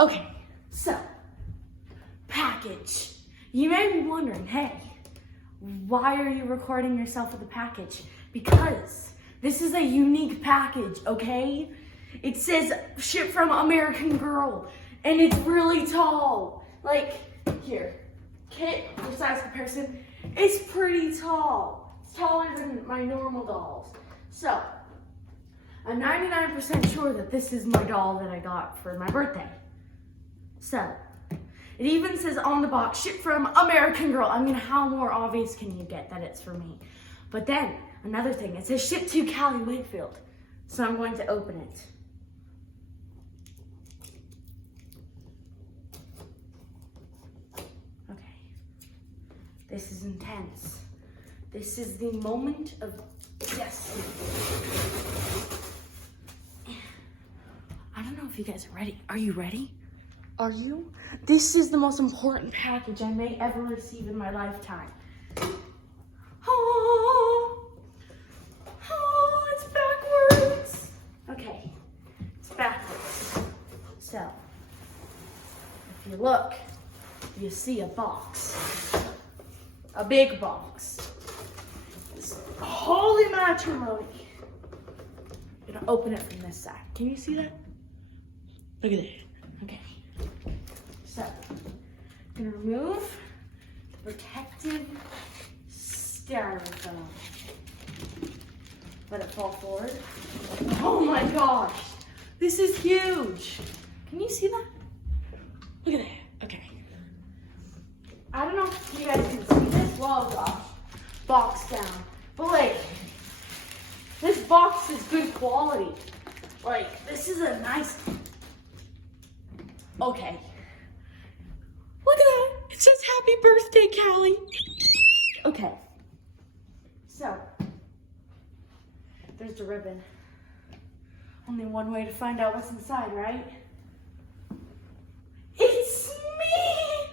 Okay, so, package. You may be wondering, hey, why are you recording yourself with a package? Because this is a unique package, okay? It says ship from American Girl, and it's really tall. Like, here, kit for size comparison, it's pretty tall. It's taller than my normal dolls. So, I'm 99% sure that this is my doll that I got for my birthday. So, it even says on the box, ship from American Girl. I mean, how more obvious can you get that it's for me? But then, another thing, it says ship to Callie Wakefield. So I'm going to open it. Okay. This is intense. This is the moment of destiny. I don't know if you guys are ready. Are you ready? Are you? This is the most important package I may ever receive in my lifetime. Oh, it's backwards. Okay, it's backwards. So, if you look, you see a box. A big box. It's holy matrimony. I'm gonna open it from this side. Can you see that? Look at that. Okay. So, I'm gonna remove the protective styrofoam. Let it fall forward. Oh my gosh, this is huge. Can you see that? Look at that. Okay. I don't know if you guys can see this. Whoa, gosh. Box down. But like, this box is good quality. Like, this is a nice. Okay. Look at that. It says happy birthday, Callie. Okay. So, there's the ribbon. Only one way to find out what's inside, right? It's me!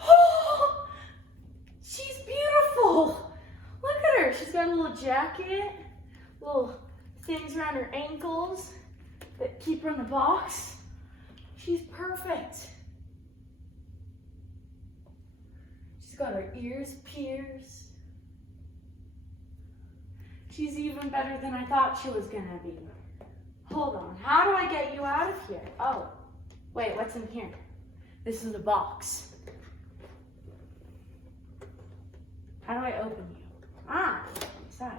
Oh, she's beautiful. Look at her. She's got a little jacket, little things around her ankles that keep her in the box. She's perfect. She's got her ears pierced. She's even better than I thought she was gonna be. Hold on, how do I get you out of here? Oh, wait, what's in here? This is a box. How do I open you? Ah, inside.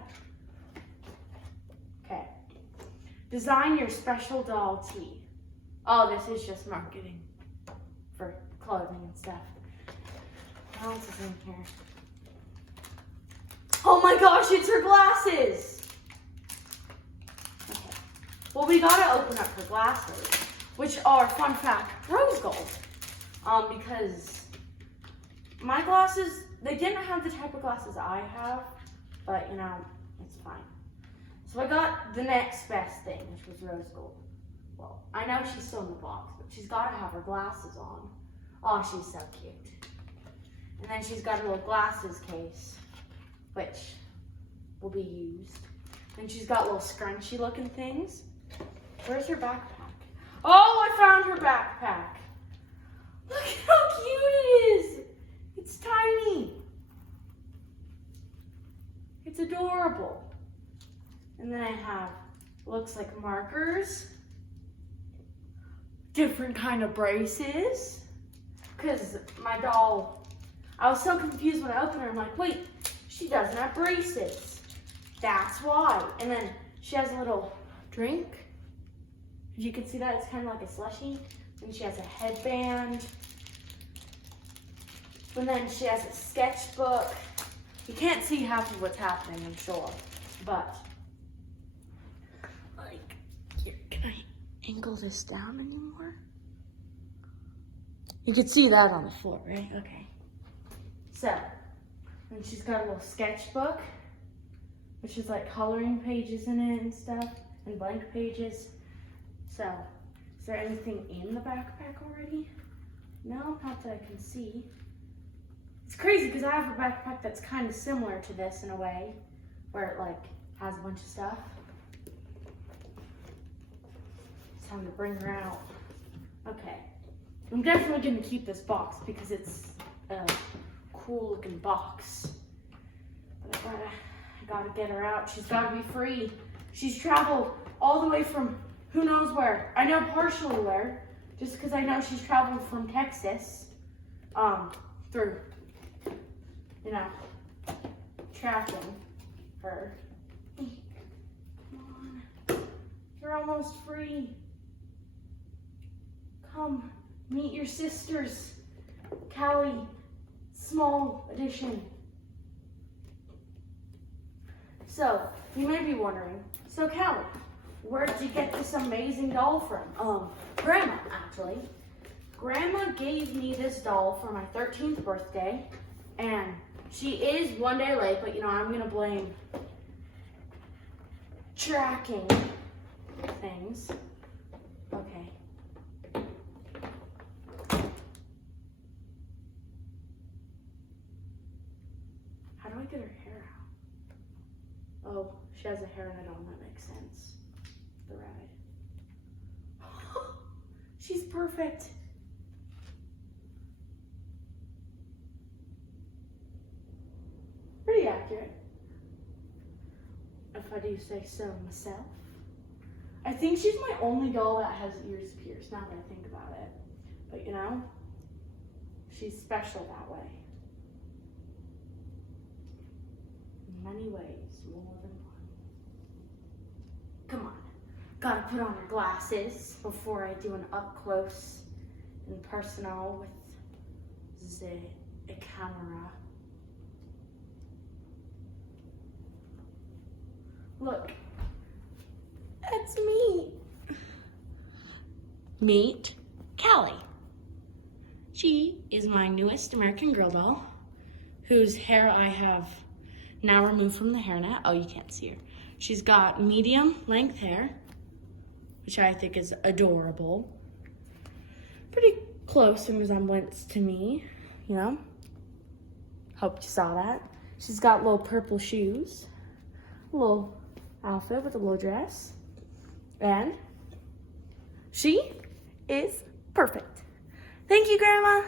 Okay. Design your special doll tee. Oh, this is just marketing for clothing and stuff. What else is in here? Oh my gosh, it's her glasses! Okay. Well, we gotta open up her glasses, which are, fun fact, rose gold. Because my glasses, they didn't have the type of glasses I have, but you know, it's fine. So I got the next best thing, which was rose gold. Well, I know she's still in the box, but she's gotta have her glasses on. Oh, she's so cute. And then she's got a little glasses case, which will be used. And she's got little scrunchy looking things. Where's her backpack? Oh, I found her backpack. Look how cute it is. It's tiny. It's adorable. And then I have, looks like markers, different kind of braces. Because my doll, I was so confused when I opened her. I'm like, wait, she doesn't have braces. That's why. And then she has a little drink. If you can see that, it's kind of like a slushie. And she has a headband. And then she has a sketchbook. You can't see half of what's happening, I'm sure. But, like, here, can I angle this down anymore? You can see that on the floor, right? Okay. So, and she's got a little sketchbook, which is like coloring pages in it and stuff, and blank pages. So, is there anything in the backpack already? No, not that I can see. It's crazy because I have a backpack that's kind of similar to this in a way, where it like has a bunch of stuff. It's time to bring her out. Okay. I'm definitely gonna keep this box because it's a cool looking box. But I gotta get her out. She's gotta be free. She's traveled all the way from who knows where. I know partially where, just because I know she's traveled from Texas, through, you know, tracking her. Come on, you're almost free. Come, meet your sisters. Callie, small edition. So, you may be wondering, so Callie, where did you get this amazing doll from? Grandma, actually. Grandma gave me this doll for my 13th birthday, and she is one day late, but you know, I'm gonna blame tracking things. Okay. How do I get her hair out? Oh, she has a hairnet on, that makes sense. The rabbit. She's perfect. Pretty accurate, if I do say so myself. I think she's my only doll that has ears pierced, now that I think about it. But you know, she's special that way. In many ways, more than one. Come on, gotta put on her glasses before I do an up close and personal with the camera. Look, that's me. Meet Callie. She is my newest American Girl doll, whose hair I have now removed from the hairnet. Oh, you can't see her. She's got medium length hair, which I think is adorable. Pretty close in resemblance to me, you know. Hope you saw that. She's got little purple shoes, a little outfit with a little dress, and she is perfect. Thank you, Grandma.